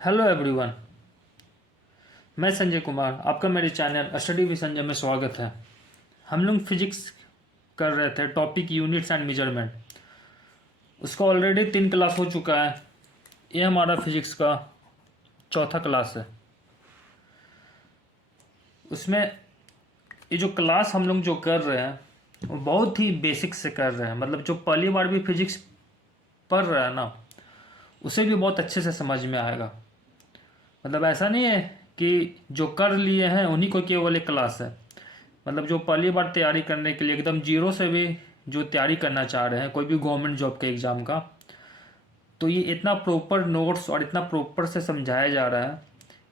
Hello everyone. मैं संजय कुमार, आपका मेरे चैनल स्टडी विद संजय में स्वागत है। हम लोग फिजिक्स कर रहे थे, टॉपिक यूनिट्स एंड मेजरमेंट। उसका ऑलरेडी 3 क्लास हो चुका है। ये हमारा फिजिक्स का चौथा क्लास है। उसमें ये जो क्लास हम लोग जो कर रहे हैं वो बहुत ही बेसिक से कर रहे हैं। मतलब जो पहली बार भी फिजिक्स पढ़ रहा है ना, उसे भी बहुत अच्छे से समझ में आएगा। मतलब ऐसा नहीं है कि जो कर लिए हैं उन्हीं को केवल एक क्लास है। मतलब जो पहली बार तैयारी करने के लिए एकदम जीरो से भी जो तैयारी करना चाह रहे हैं कोई भी गवर्नमेंट जॉब के एग्ज़ाम का, तो ये इतना प्रॉपर नोट्स और इतना प्रॉपर से समझाया जा रहा है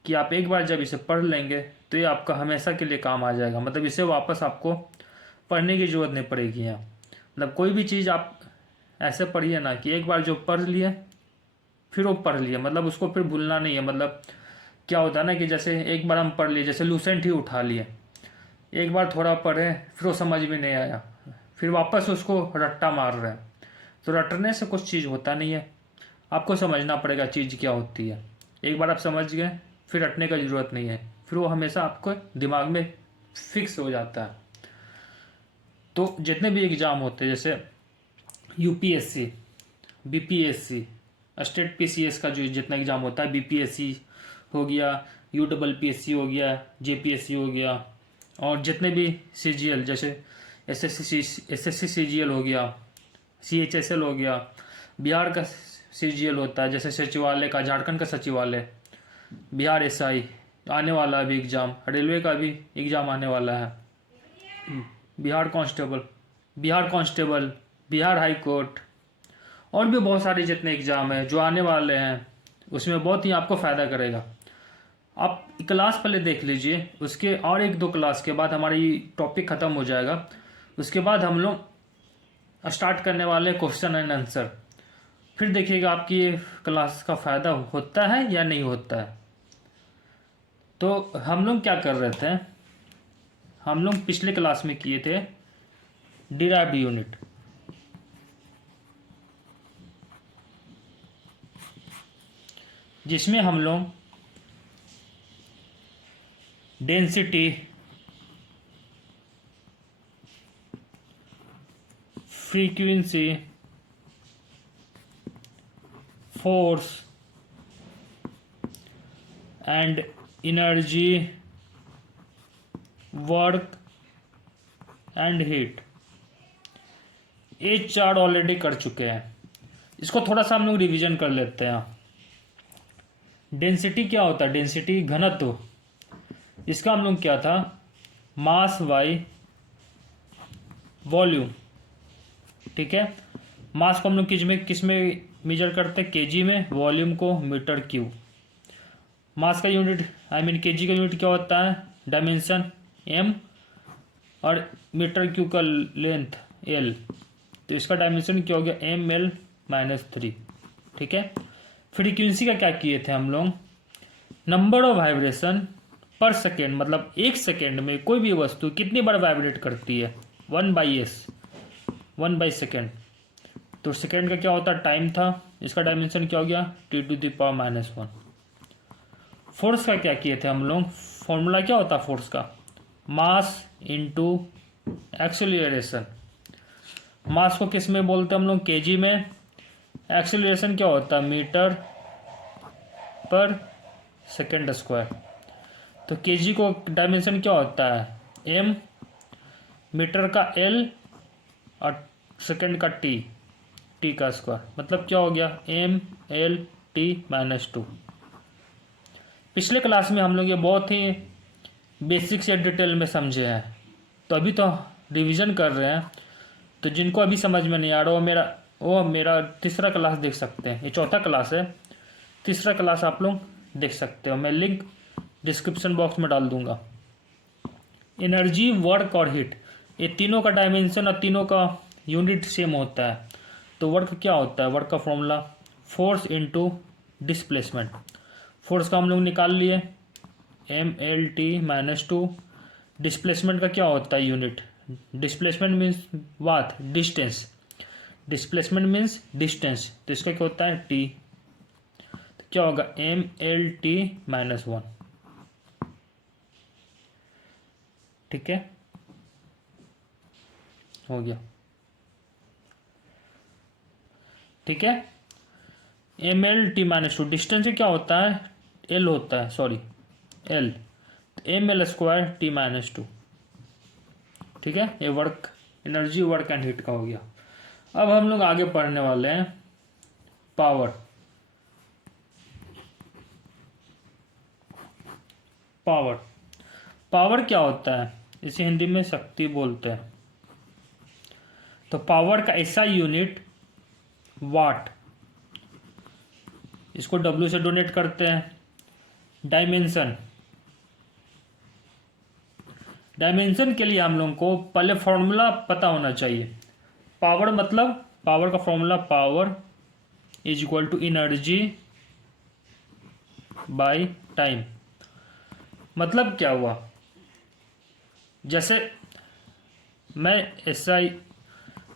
कि आप एक बार जब इसे पढ़ लेंगे तो ये आपका हमेशा के लिए काम आ जाएगा। मतलब इसे वापस आपको पढ़ने की ज़रूरत नहीं पड़ेगी यहाँ। मतलब कोई भी चीज़ आप ऐसे पढ़िए ना कि एक बार जो पढ़ लिए फिर वो पढ़ लिए, मतलब उसको फिर भूलना नहीं है। मतलब क्या होता है ना कि जैसे एक बार हम पढ़ लिए, जैसे लूसेंट ही उठा लिए, एक बार थोड़ा पढ़े फिर वो समझ में नहीं आया, फिर वापस उसको रट्टा मार रहे हैं, तो रटने से कुछ चीज़ होता नहीं है। आपको समझना पड़ेगा चीज़ क्या होती है। एक बार आप समझ गए फिर रटने का ज़रूरत नहीं है, फिर वो हमेशा आपको दिमाग में फिक्स हो जाता है। तो जितने भी एग्ज़ाम होते हैं जैसे यूपीएससी, बीपीएससी, स्टेट पीसीएस का जो जितना एग्ज़ाम होता है, बीपीएससी हो गया, यूडब्ल्यूपीएससी हो गया, जेपीएससी हो गया, और जितने भी सीजीएल जैसे एसएससी सीजीएल हो गया, सीएचएसएल हो गया, बिहार का सीजीएल होता है जैसे सचिवालय का, झारखंड का सचिवालय, बिहार एसआई आने वाला है अभी एग्ज़ाम, रेलवे का भी एग्ज़ाम आने वाला है, Bihar constable, Bihar high court, और भी बहुत सारे जितने एग्ज़ाम हैं जो आने वाले हैं, उसमें बहुत ही आपको फ़ायदा करेगा। आप क्लास पहले देख लीजिए, उसके और 1-2 क्लास के बाद हमारा ये टॉपिक ख़त्म हो जाएगा। उसके बाद हम लोग स्टार्ट करने वाले क्वेश्चन एंड आंसर। फिर देखिएगा आपकी ये क्लास का फ़ायदा होता है या नहीं होता है। तो हम लोग क्या कर रहे थे, हम लोग पिछले क्लास में किए थे डिराइव्ड यूनिट, जिसमें हम लोग density, frequency, force and energy, work and heat, ये 4 ऑलरेडी कर चुके हैं। इसको थोड़ा सा हम लोग रिवीजन कर लेते हैं। डेंसिटी क्या होता है, डेंसिटी घनत्व, इसका हम लोग क्या था, मास बाई वॉल्यूम। ठीक है, मास को हम लोग किस में मेजर करते हैं, केजी में, वॉल्यूम को मीटर क्यूब। मास का यूनिट केजी का यूनिट क्या होता है, डायमेंशन एम, और मीटर क्यूब का लेंथ एल, तो इसका डायमेंशन क्या हो गया, M L-3। ठीक है, फ्रीक्वेंसी का क्या किए थे हम लोग, नंबर ऑफ वाइब्रेशन पर सेकेंड, मतलब एक सेकेंड में कोई भी वस्तु कितनी बार वाइब्रेट करती है, 1/s, 1/सेकेंड। तो सेकेंड का क्या होता है, टाइम था, इसका डायमेंशन क्या हो गया, T⁻⁻1। फोर्स का क्या किए थे हम लोग, फॉर्मूला क्या होता है फोर्स का, मास इंटू एक्सेलरेशन। मास को किस में बोलते हैं हम लोग, केजी में। एक्सेलरेशन क्या होता है, मीटर पर सेकेंड स्क्वायर। तो केजी को डायमेंशन क्या होता है, एम, मीटर का एल, और सेकेंड का टी का स्क्वायर, मतलब क्या हो गया, ML-T-2। पिछले क्लास में हम लोग ये बहुत ही बेसिक से डिटेल में समझे हैं, तो अभी तो रिवीजन कर रहे हैं। तो जिनको अभी समझ में नहीं आ रहा वो मेरा तीसरा क्लास देख सकते हैं। ये चौथा क्लास है, तीसरा क्लास आप लोग देख सकते हो, मैं लिंक डिस्क्रिप्शन बॉक्स में डाल दूंगा। एनर्जी, वर्क और हीट, ये तीनों का डायमेंशन और तीनों का यूनिट सेम होता है। तो वर्क क्या होता है, वर्क का formula force into displacement. Force का हम लोग निकाल लिए ML-T-2। डिस्प्लेसमेंट का क्या होता है unit, displacement means what, distance, displacement means distance, तो इसका क्या होता है टी। तो क्या होगा, एम एल टी माइनस 1। ठीक है, हो गया। ठीक है, M L T minus 2, distance क्या होता है, एल होता है, sorry L, M L square T minus 2। ठीक है, ये work, energy, work and heat का हो गया। अब हम लोग आगे पढ़ने वाले हैं पावर। पावर, पावर क्या होता है, इसे हिंदी में शक्ति बोलते हैं। तो पावर का ऐसा यूनिट वाट, इसको डब्ल्यू से डोनेट करते हैं। डायमेंशन, डायमेंशन के लिए हम लोगों को पहले फॉर्मूला पता होना चाहिए। पावर मतलब, पावर का formula, power is equal to energy by time. मतलब क्या हुआ, जैसे मैं एसआई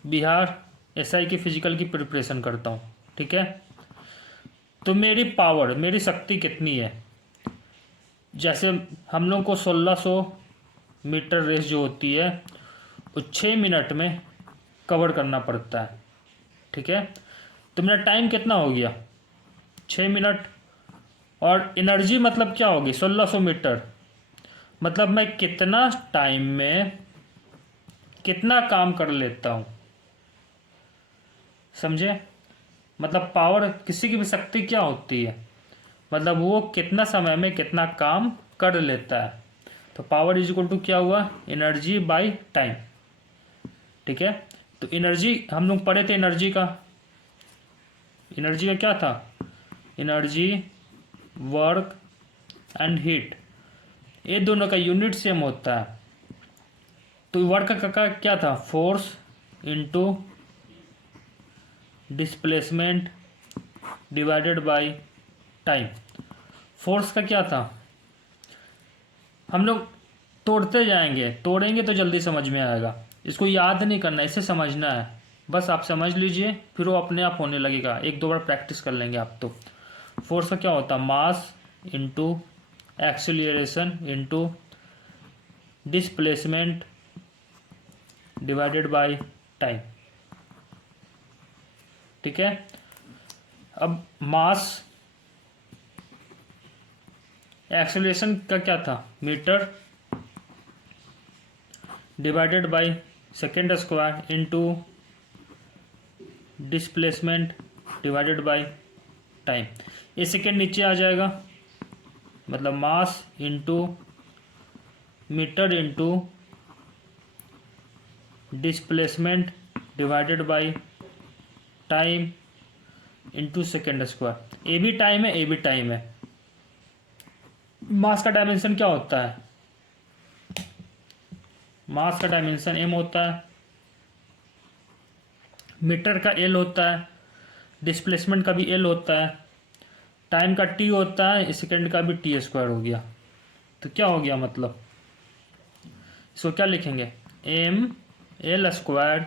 बिहार एसआई की फिजिकल की प्रिपरेशन करता हूँ, ठीक है, तो मेरी पावर, मेरी शक्ति कितनी है, जैसे हम लोग को 1600 मीटर रेस जो होती है वो 6 मिनट में कवर करना पड़ता है। ठीक है, तो मेरा टाइम कितना हो गया, 6 मिनट। और एनर्जी मतलब क्या होगी, 1600 मीटर, मतलब मैं कितना टाइम में कितना काम कर लेता हूँ, समझे। मतलब पावर, किसी की भी शक्ति क्या होती है, मतलब वो कितना समय में कितना काम कर लेता है। तो पावर इज इक्वल टू क्या हुआ, एनर्जी बाय टाइम। ठीक है, तो एनर्जी हम लोग पढ़े थे, एनर्जी का, एनर्जी का क्या था, एनर्जी, वर्क एंड हीट, ये दोनों का यूनिट सेम होता है। तो वर्क का क्या था, force into displacement divided by time. Force का क्या था, हम लोग तोड़ते जाएंगे, तोड़ेंगे तो जल्दी समझ में आएगा, इसको याद नहीं करना, इसे समझना है, बस आप समझ लीजिए, फिर वो अपने आप होने लगेगा, एक दो बार प्रैक्टिस कर लेंगे आप तो। फोर्स का क्या होता है, mass into acceleration into displacement divided by time. ठीक है, अब मास, एक्सीलरेशन का क्या था, meter divided by second square into displacement divided by time. ये सेकेंड नीचे आ जाएगा, मतलब mass into meter into displacement divided by time into second square. A भी टाइम है, ए भी टाइम है। मास का डायमेंशन क्या होता है, मास का डायमेंशन एम होता है, मीटर का एल होता है, डिस्प्लेसमेंट का भी एल होता है, टाइम का टी होता है, सेकेंड का भी टी स्क्वायर हो गया। तो क्या हो गया, मतलब इसको क्या लिखेंगे, एम एल स्क्वायर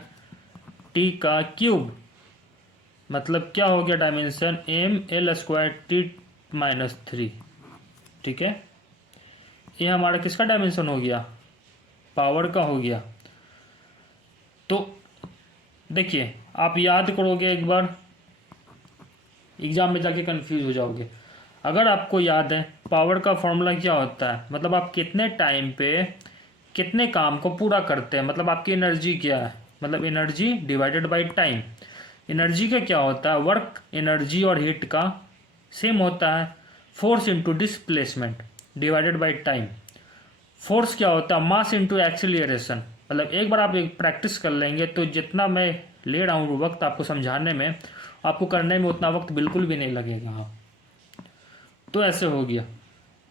टी का क्यूब, मतलब क्या हो गया dimension, M L square T minus 3। ठीक है, ये हमारा किसका डायमेंशन हो गया, पावर का हो गया। तो देखिए, आप याद करोगे एक बार, एग्जाम में जाके कंफ्यूज हो जाओगे। अगर आपको याद है पावर का फॉर्मूला क्या होता है, मतलब आप कितने टाइम पे कितने काम को पूरा करते हैं, मतलब आपकी एनर्जी क्या है, मतलब energy divided by time. Energy का क्या होता है, वर्क, एनर्जी और हीट का सेम होता है, force into displacement divided by time. Force क्या होता है, मास इंटू एक्सीलरेशन। मतलब एक बार आप एक प्रैक्टिस कर लेंगे तो जितना मैं ले रहा हूँ वक्त आपको समझाने में, आपको करने में उतना वक्त बिल्कुल भी नहीं लगेगा। हाँ, तो ऐसे हो गया।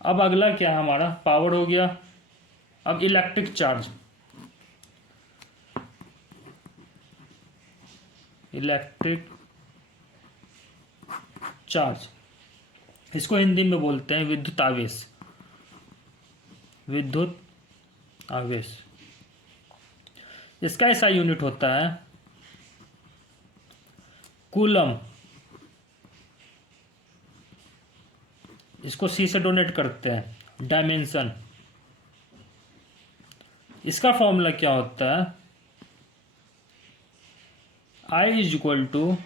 अब अगला क्या है हमारा, पावर हो गया। अब इलेक्ट्रिक चार्ज, इलेक्ट्रिक चार्ज, इसको हिंदी में बोलते हैं विद्युत आवेश, विद्युत आवेश। इसका ऐसा यूनिट होता है कूलम। इसको सी से डोनेट करते हैं। डायमेंशन, इसका फॉर्मूला क्या होता है, I is equal to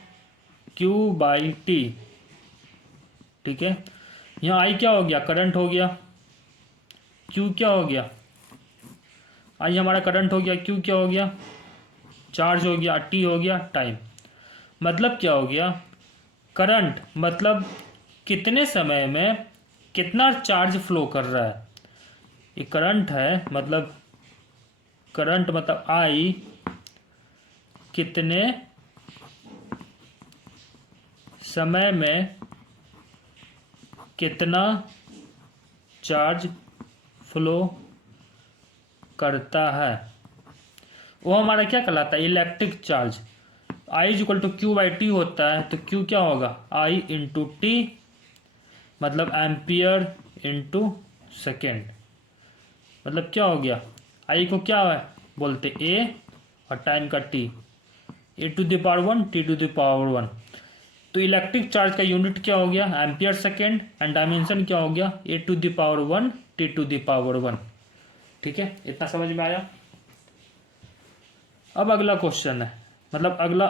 Q by T. ठीक है, यहाँ आई क्या हो गया, करंट हो गया, क्यू क्या हो गया, आई हमारा करंट हो गया, क्यू क्या हो गया, चार्ज हो गया, टी हो गया टाइम। मतलब क्या हो गया, करंट मतलब कितने समय में कितना चार्ज फ्लो कर रहा है। ये करंट है, मतलब करंट मतलब आई कितने समय में कितना चार्ज फ्लो करता है, वो हमारा क्या कहलाता है, electric charge. I is equal to Q by T होता है, तो क्यू क्या होगा, आई इंटू टी, मतलब एम्पियर इंटू सेकेंड। मतलब क्या हो गया, आई को क्या है बोलते ए और टाइम का T, A to the power 1 T to the power 1। तो इलेक्ट्रिक चार्ज का यूनिट क्या हो गया, एम्पियर सेकेंड, एंड डायमेंशन क्या हो गया, A to the power 1 T to the power 1। ठीक है, इतना समझ में आया। अब अगला क्वेश्चन है, मतलब अगला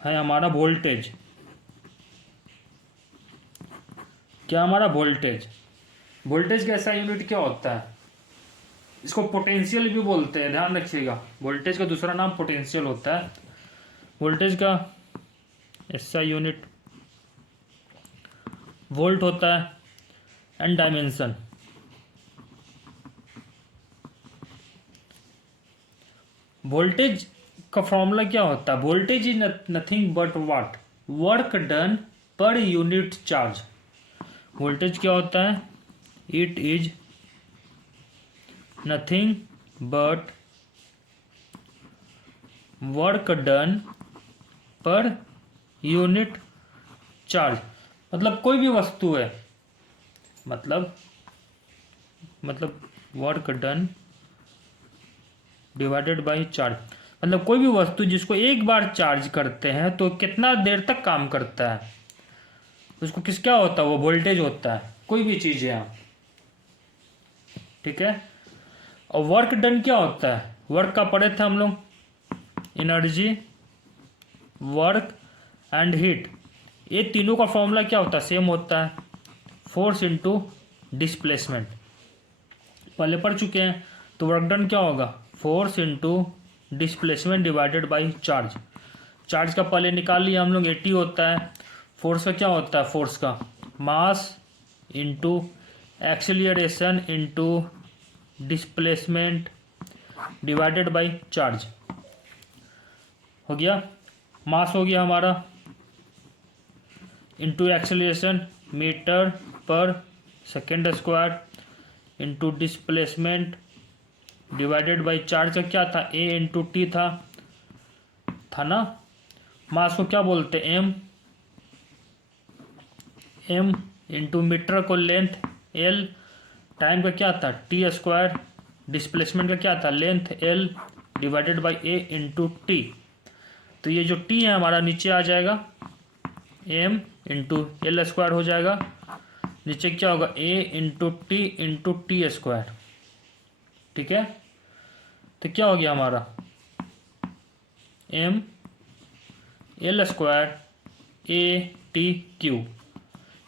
है हमारा वोल्टेज। क्या हमारा वोल्टेज, वोल्टेज का ऐसा यूनिट क्या होता है, इसको पोटेंशियल भी बोलते हैं, ध्यान रखिएगा। वोल्टेज का दूसरा नाम पोटेंशियल होता है। वोल्टेज का ऐसा यूनिट वोल्ट होता है, एंड डायमेंशन, वोल्टेज का फॉर्मूला क्या होता है, voltage is nothing but what, work done per unit charge. Voltage क्या होता है, it is nothing but work done per unit charge. मतलब कोई भी वस्तु है, मतलब work done divided by charge, मतलब कोई भी वस्तु जिसको एक बार चार्ज करते हैं तो कितना देर तक काम करता है, उसको किस क्या होता है, वो वोल्टेज होता है। कोई भी चीज है यहाँ, ठीक है। और वर्क डन क्या होता है, वर्क का पढ़े थे हम लोग, एनर्जी, वर्क एंड हीट, ये तीनों का फॉर्मूला क्या होता है, सेम होता है, फोर्स इनटू डिस्प्लेसमेंट। पहले पढ़ चुके हैं। तो वर्क डन क्या होगा, force into displacement divided by charge. Charge का पहले निकाल लिया हम लोग, 80 होता है। फोर्स का क्या होता है, फोर्स का mass into acceleration into displacement divided by charge. हो गया, मास हो गया हमारा, इंटू एक्सेलरेशन मीटर पर second square into displacement divided by charge का क्या था, ए इंटू टी था ना। मास को क्या बोलते हैं, एम इंटू मीटर को लेंथ एल, टाइम का क्या था टी स्क्वायर, डिस्प्लेसमेंट का क्या था length L divided by A into T. तो ये जो टी है हमारा नीचे आ जाएगा, एम इंटू एल स्क्वायर हो जाएगा, नीचे क्या होगा ए इंटू टी स्क्वायर। ठीक है, तो क्या हो गया हमारा M L square A T cube.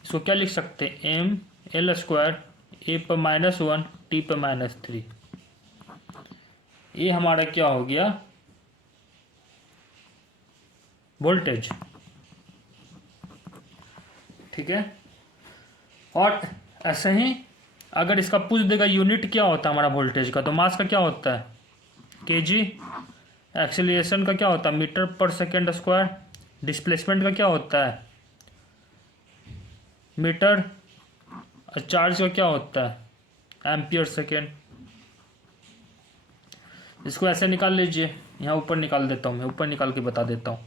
इसको क्या लिख सकते हैं, एम एल स्क्वायर ए पर -1 टी पर -3। ये हमारा क्या हो गया वोल्टेज। ठीक है, और ऐसे ही अगर इसका पूछ देगा यूनिट क्या होता है हमारा वोल्टेज का, तो मास का क्या होता है केजी, एक्सेलरेशन का क्या होता है मीटर पर सेकेंड स्क्वायर, डिस्प्लेसमेंट का क्या होता है मीटर, और चार्ज का क्या होता है एम्पियर सेकेंड। इसको ऐसे निकाल लीजिए, यहाँ ऊपर निकाल देता हूँ मैं, ऊपर निकाल के बता देता हूँ,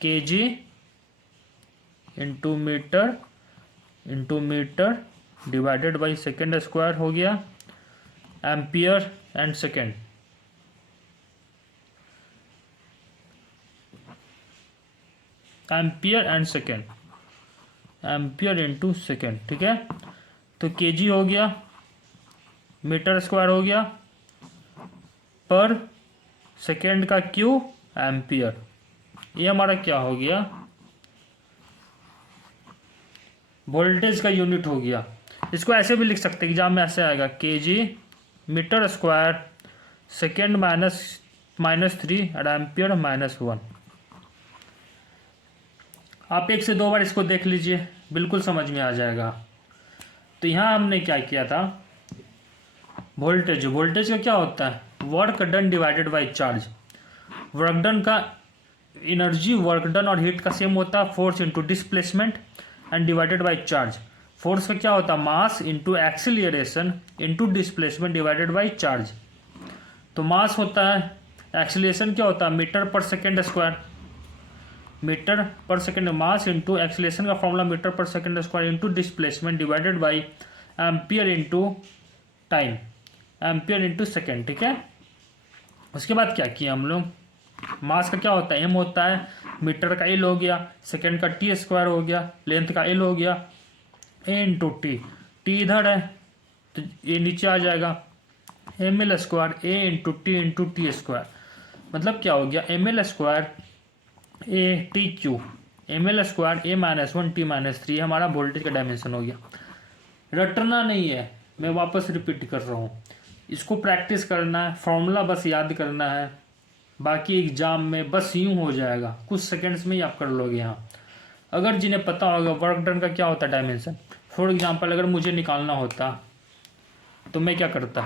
KG into metre divided by second square हो गया ampere and second. Ampere and second, ampere into second. ठीक है, तो केजी हो गया, मीटर स्क्वायर हो गया, पर सेकेंड का क्यू एम्पियर, ये हमारा क्या हो गया, वोल्टेज का यूनिट हो गया। इसको ऐसे भी लिख सकते हैं, एग्जाम में ऐसे आएगा केजी मीटर स्क्वायर सेकेंड -3 और एम्पियर -1। आप 1 से 2 बार इसको देख लीजिए, बिल्कुल समझ में आ जाएगा। तो यहाँ हमने क्या किया था, वोल्टेज, वोल्टेज का क्या होता है, work done divided by charge. Work done का एनर्जी, वर्क डन और हीट का सेम होता है, force into displacement and divided by charge. Force का क्या होता है, mass into acceleration into displacement divided by charge. तो मास होता है, एक्सेलरेशन क्या होता है, मीटर पर सेकेंड स्क्वायर, मीटर पर सेकेंड, मास इंटू एक्सेलरेशन का फॉर्मूला मीटर पर second square into displacement divided by ampere into time, ampere into second. ठीक है, उसके बाद क्या किया हम लोग, मास का क्या होता है, एम होता है, मीटर का एल हो गया, सेकेंड का टी स्क्वायर हो गया, लेंथ का एल हो गया, ए इंटू टी, टी इधर है तो ये नीचे आ जाएगा, M L square A into T square. मतलब क्या हो गया, M L square A T cube, M L square A -1 T -3 हमारा वोल्टेज का डायमेंशन हो गया। रटना नहीं है, मैं वापस रिपीट कर रहा हूँ, इसको प्रैक्टिस करना है, फॉर्मूला बस याद करना है, बाकी एग्जाम में बस यूं हो जाएगा, कुछ सेकंड्स में ही आप कर लोगे। यहाँ अगर जिन्हें पता होगा वर्क डन का क्या होता है डायमेंशन, फॉर एग्जांपल अगर मुझे निकालना होता तो मैं क्या करता,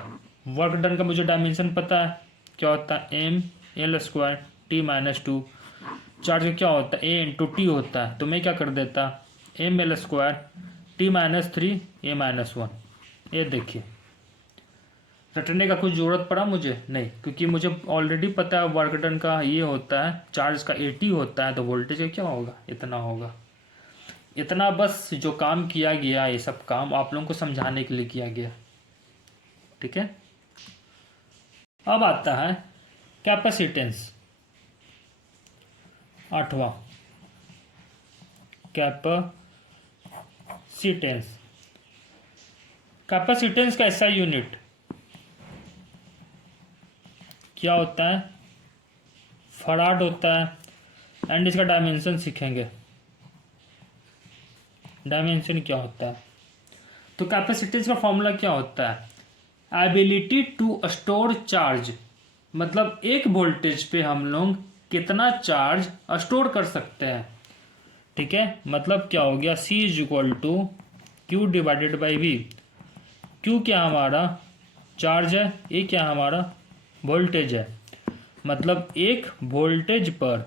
वर्क डन का मुझे डायमेंशन पता है क्या होता है, M L square T -2, charge का क्या होता है, ए इंटू टी होता है, तो मैं क्या कर देता, एम एल स्क्वायर टी -3 ए -1। ये देखिए, रटने का कुछ ज़रूरत पड़ा मुझे नहीं, क्योंकि मुझे ऑलरेडी पता है वर्क डन का ये होता है, चार्ज का 80 होता है, तो वोल्टेज का क्या होगा, इतना होगा। इतना बस जो काम किया गया, ये सब काम आप लोगों को समझाने के लिए किया गया। ठीक है, अब आता है कैपेसिटेंस, 8वां कैपेसिटेंस। कैपेसिटेंस का ऐसा यूनिट क्या होता है, फराड होता है, एंड इसका डायमेंशन सीखेंगे, डायमेंशन क्या होता है। तो कैपेसिटेंस का फॉर्मूला क्या होता है, एबिलिटी टू स्टोर चार्ज, मतलब एक वोल्टेज पे हम लोग कितना चार्ज स्टोर कर सकते हैं। ठीक है, मतलब क्या हो गया, C is equal to Q divided by V. Q क्या हमारा चार्ज है, ए क्या हमारा वोल्टेज है, मतलब एक वोल्टेज पर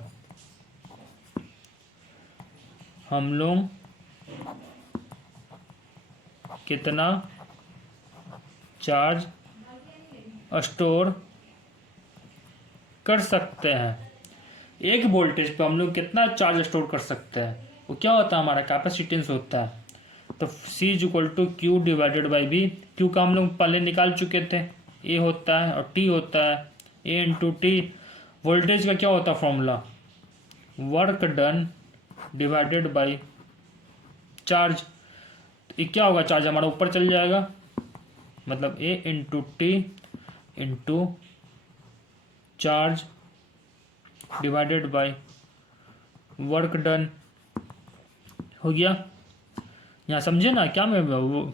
हम लोग कितना चार्ज स्टोर कर सकते हैं, एक वोल्टेज पे हम लोग कितना चार्ज स्टोर कर सकते हैं, वो क्या होता है, हमारा कैपेसिटेंस होता है। तो C is equal to Q divided by V, Q का हम लोग पहले निकाल चुके थे, ए होता है और टी होता है, ए इंटू टी। वोल्टेज का क्या होता है formula, work done divided by charge. ये क्या होगा, चार्ज हमारा ऊपर चल जाएगा, मतलब A into T into charge divided by work done हो गया। यहाँ समझे ना क्या, मैं वो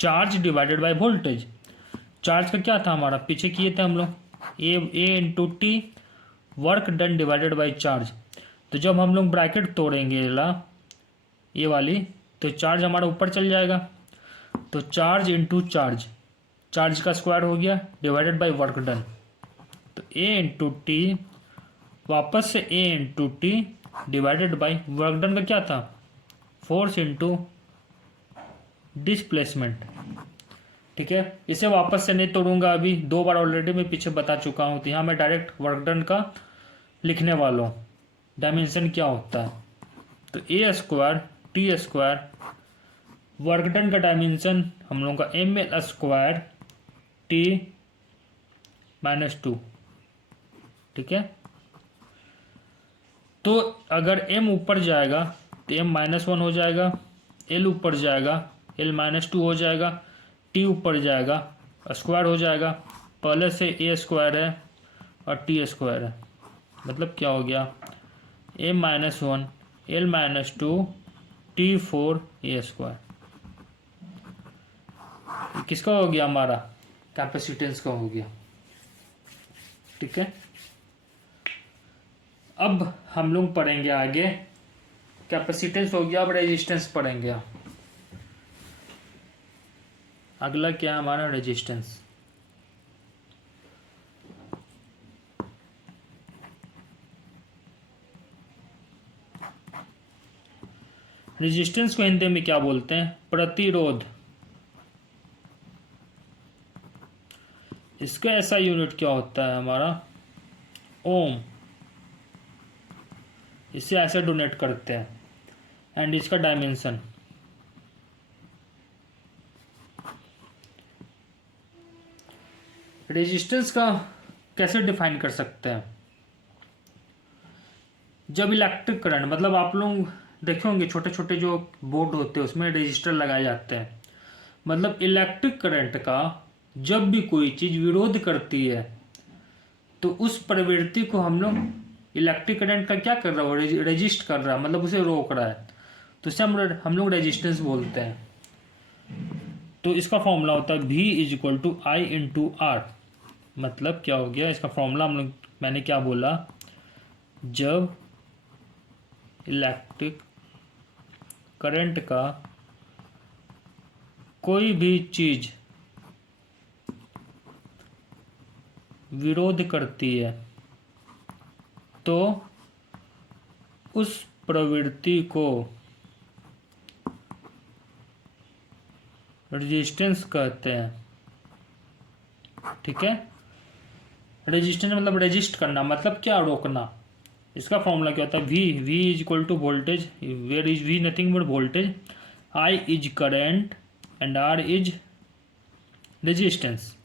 charge divided by voltage, charge का क्या था हमारा पीछे किए थे हम लोग, A into T work done divided by charge. तो जब हम लोग ब्रैकेट तोड़ेंगे ला ये वाली, तो चार्ज हमारा ऊपर चल जाएगा, तो चार्ज इंटू चार्ज, चार्ज का स्क्वायर हो गया डिवाइडेड बाय वर्क डन, तो ए इंटू टी वापस से A into T divided by work done का क्या था, फोर्स इंटू डिस्प्लेसमेंट। ठीक है, इसे वापस से नहीं तोड़ूंगा, अभी 2 बार ऑलरेडी मैं पीछे बता चुका हूँ, तो यहाँ मैं डायरेक्ट वर्क डन का लिखने वाला हूँ, डायमेंशन क्या होता है। तो A square T square, work done का डायमेंशन हम लोगों का एम एल स्क्वायर टी -2। ठीक है, तो अगर m ऊपर जाएगा तो m-1 हो जाएगा, l ऊपर जाएगा, l-2 हो जाएगा, t ऊपर जाएगा, स्क्वायर हो जाएगा, पहले से a स्क्वायर है और t स्क्वायर है, मतलब क्या हो गया m-1 l-2 t4 a square. किसका हो गया, हमारा कैपेसिटेंस का हो गया। ठीक है, अब हम लोग पढ़ेंगे आगे, कैपेसिटेंस हो गया, अब रेजिस्टेंस पढ़ेंगे। अगला क्या है हमारा, रेजिस्टेंस। रेजिस्टेंस को हिंदी में क्या बोलते हैं, प्रतिरोध। इसका ऐसा यूनिट क्या होता है हमारा, ओम। इसे ऐसे डोनेट करते हैं, एंड इसका डायमेंशन। रेजिस्टेंस का कैसे डिफाइन कर सकते हैं, जब इलेक्ट्रिक करंट, मतलब आप लोग देखे होंगे छोटे छोटे जो बोर्ड होते हैं उसमें रेजिस्टर लगाए जाते हैं, मतलब इलेक्ट्रिक करंट का जब भी कोई चीज़ विरोध करती है तो उस प्रवृत्ति को हम लोग, इलेक्ट्रिक करंट का क्या कर रहा है, रेजिस्ट कर रहा है, मतलब उसे रोक रहा है, तो इसे हम लोग रेजिस्टेंस बोलते हैं। तो इसका फॉर्मूला होता है V=I/R। मतलब क्या हो गया इसका फॉर्मूला, मैंने क्या बोला, जब इलेक्ट्रिक करंट का कोई भी चीज विरोध करती है तो उस प्रवृत्ति को रेजिस्टेंस कहते हैं। ठीक है, रेजिस्टेंस मतलब रेजिस्ट करना, मतलब क्या, रोकना। इसका फॉर्मूला क्या होता है, V=वोल्टेज, where is V nothing but voltage, I is current and R is resistance.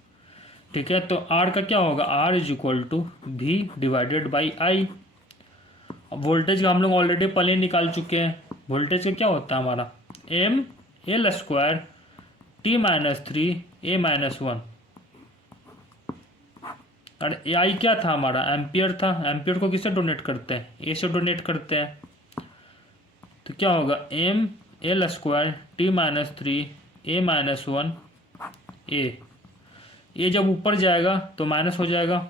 ठीक है, तो R का क्या होगा, R=V/I। वोल्टेज का हम लोग ऑलरेडी पहले निकाल चुके हैं, वोल्टेज का क्या होता है हमारा, ml² t-3 a-1। और I क्या था हमारा, एम्पियर था। एम्पियर को किससे डोनेट करते हैं, ए से डोनेट करते हैं। तो क्या होगा, ml² t-3 a-1 a। ये जब ऊपर जाएगा तो माइनस हो जाएगा,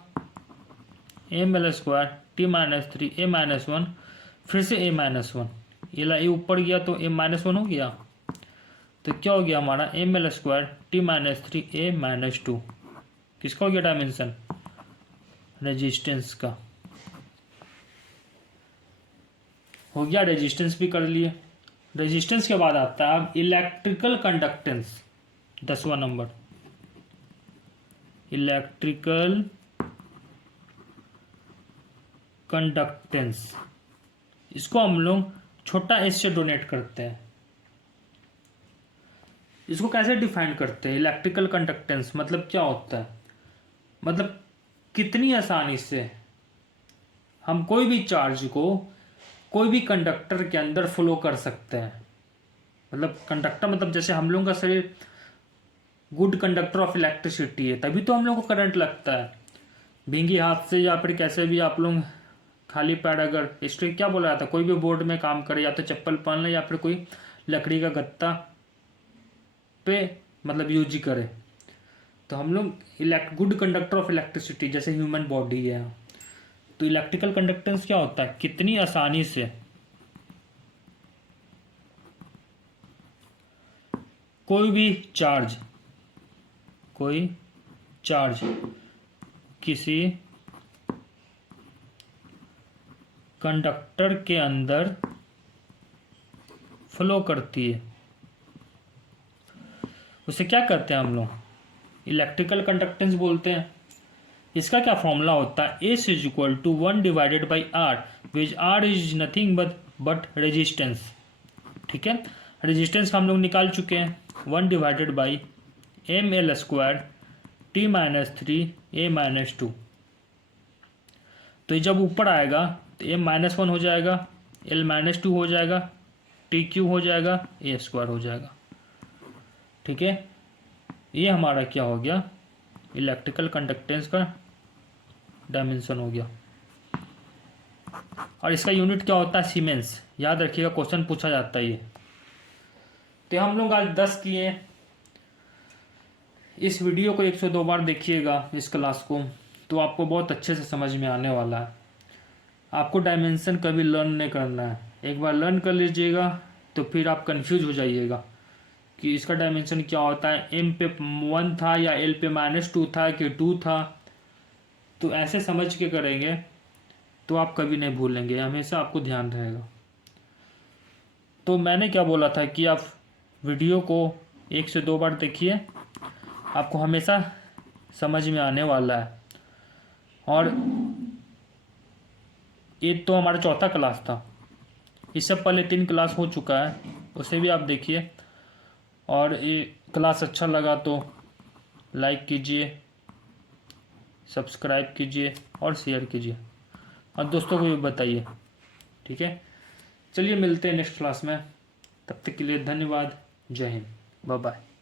ml² t-3 a-1, फिर से a-1, ये ऊपर गया तो a-1 हो गया। तो क्या हो गया हमारा, ml² t-3 a-2। किसका हो गया डायमेंशन, रेजिस्टेंस का हो गया। रेजिस्टेंस भी कर लिए। रेजिस्टेंस के बाद आता है अब इलेक्ट्रिकल कंडक्टेंस, 10वां नंबर, इलेक्ट्रिकल कंडक्टेंस। इसको हम लोग छोटा एस से डोनेट करते हैं। इसको कैसे डिफाइन करते हैं, इलेक्ट्रिकल कंडक्टेंस मतलब क्या होता है, मतलब कितनी आसानी से हम कोई भी चार्ज को कोई भी कंडक्टर के अंदर फ्लो कर सकते हैं। मतलब कंडक्टर मतलब जैसे हम लोगों का शरीर गुड कंडक्टर ऑफ इलेक्ट्रिसिटी है, तभी तो हम लोग को करंट लगता है। भींगी हाथ से या फिर कैसे भी आप लोग खाली पैर, अगर इसलिए क्या बोला जाता है, कोई भी बोर्ड में काम करे या तो चप्पल पहन ले या फिर कोई लकड़ी का गत्ता पे मतलब यूज करे, तो हम लोग गुड कंडक्टर ऑफ इलेक्ट्रिसिटी, जैसे ह्यूमन बॉडी है। तो इलेक्ट्रिकल कंडक्टेंस क्या होता है, कितनी आसानी से कोई भी चार्ज किसी कंडक्टर के अंदर फ्लो करती है, उसे क्या कहते हैं हम लोग, इलेक्ट्रिकल कंडक्टेंस बोलते हैं। इसका क्या फॉर्मूला होता है, S = 1/R, which R is nothing but resistance. ठीक है, रेजिस्टेंस हम लोग निकाल चुके हैं, 1/ml² t-3 a-2। तो जब ऊपर आएगा तो m-1 हो जाएगा, l-2 हो जाएगा, टी क्यू हो जाएगा, ए स्क्वायर हो जाएगा। ठीक है, ये हमारा क्या हो गया, इलेक्ट्रिकल कंडक्टेंस का डायमेंशन हो गया। और इसका यूनिट क्या होता है, सीमेंस। याद रखिएगा, क्वेश्चन पूछा जाता है ये। तो हम लोग आज 10 किए। इस वीडियो को 102 बार देखिएगा, इस क्लास को, तो आपको बहुत अच्छे से समझ में आने वाला है। आपको डायमेंशन कभी लर्न नहीं करना है, एक बार लर्न कर लीजिएगा तो फिर आप कंफ्यूज हो जाइएगा कि इसका डायमेंशन क्या होता है, एम पे 1 था या एल पे -2 था कि 2 था। तो ऐसे समझ के करेंगे तो आप कभी नहीं भूलेंगे, हमेशा आपको ध्यान रहेगा। तो मैंने क्या बोला था कि आप वीडियो को 1 से 2 बार देखिए, आपको हमेशा समझ में आने वाला है। और ये तो हमारा चौथा क्लास था, इससे पहले 3 क्लास हो चुका है, उसे भी आप देखिए। और ये क्लास अच्छा लगा तो लाइक कीजिए, सब्सक्राइब कीजिए और शेयर कीजिए, और दोस्तों को भी बताइए। ठीक है, चलिए मिलते हैं नेक्स्ट क्लास में, तब तक के लिए धन्यवाद। जय हिंद, बाय बाय।